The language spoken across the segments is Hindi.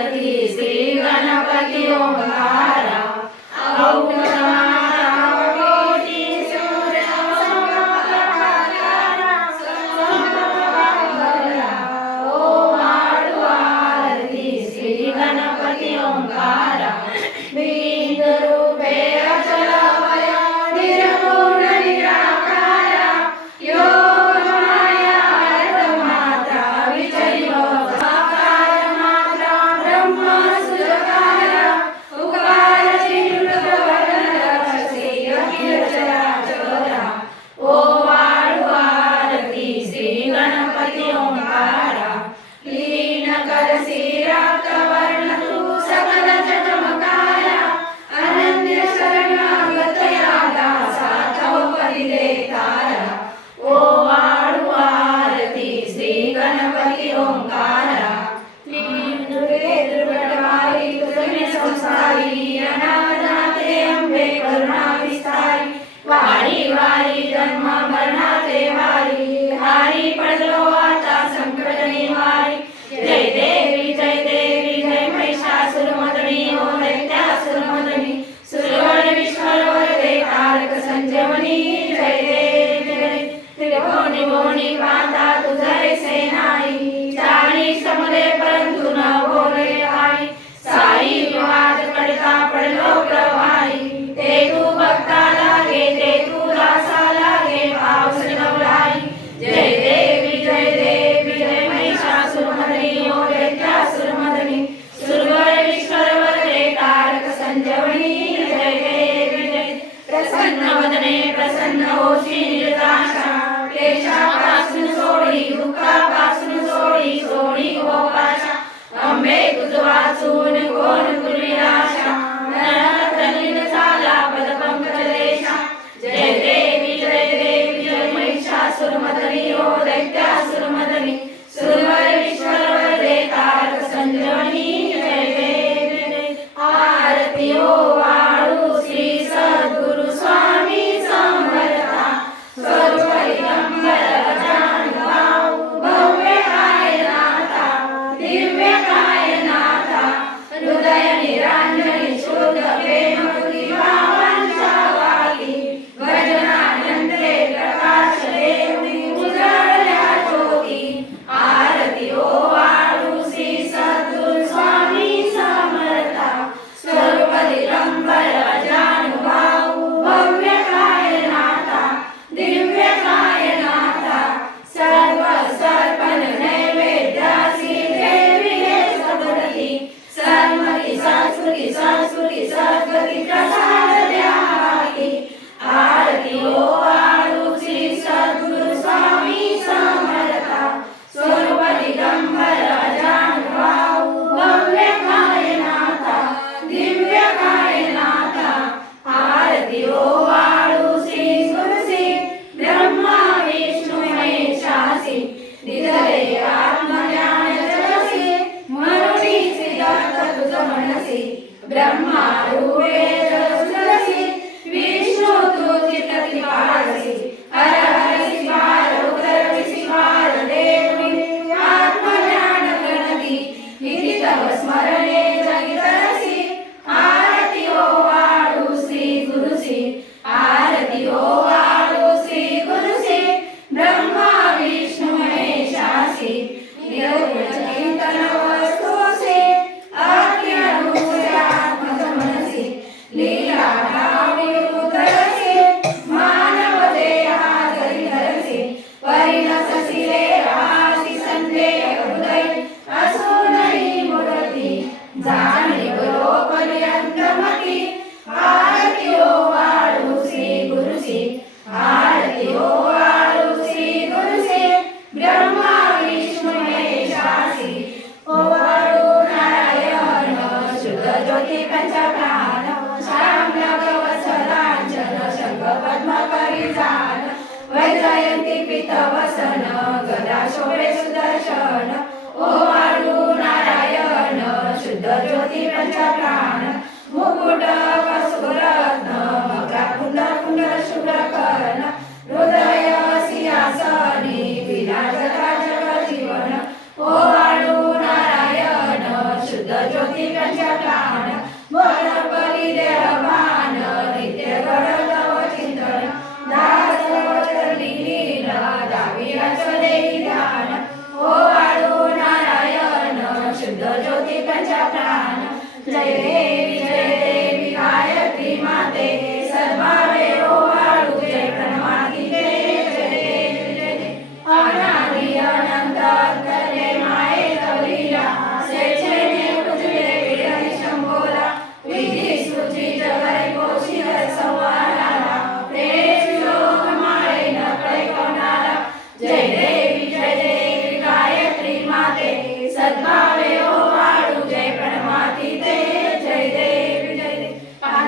ગણપતિ શ્રી ગણપતિ ઓમકાર know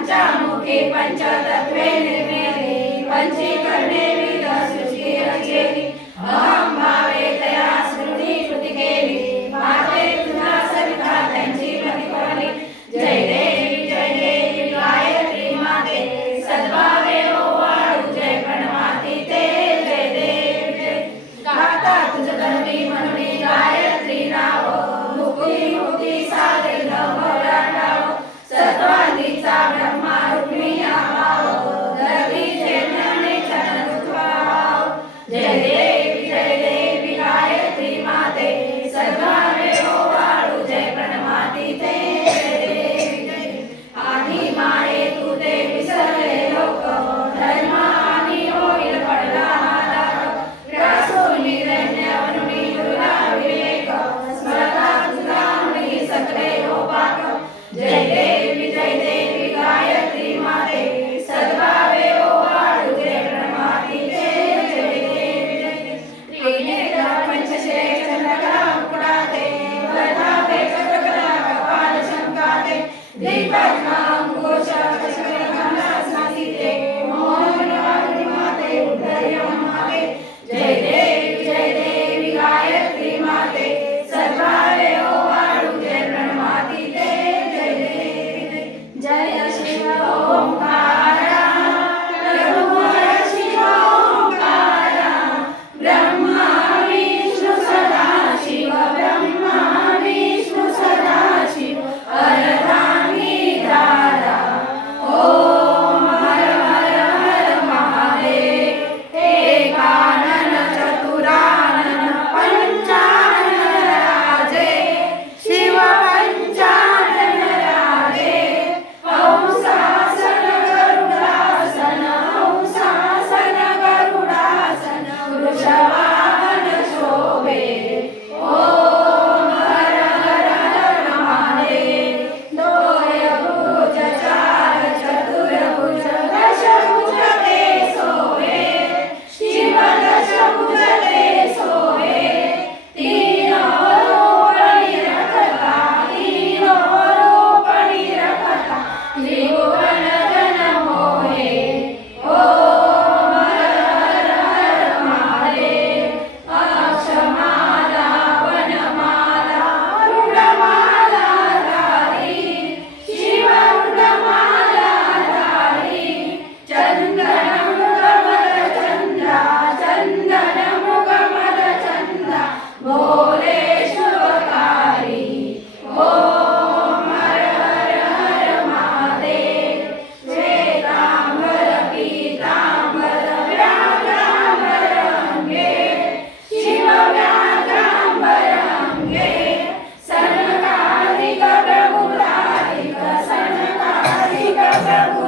पञ्चामुखे पञ्चतत्त्वे निर्मेले पञ्चीकरणे विदशुचिरचेति अहं Yeah.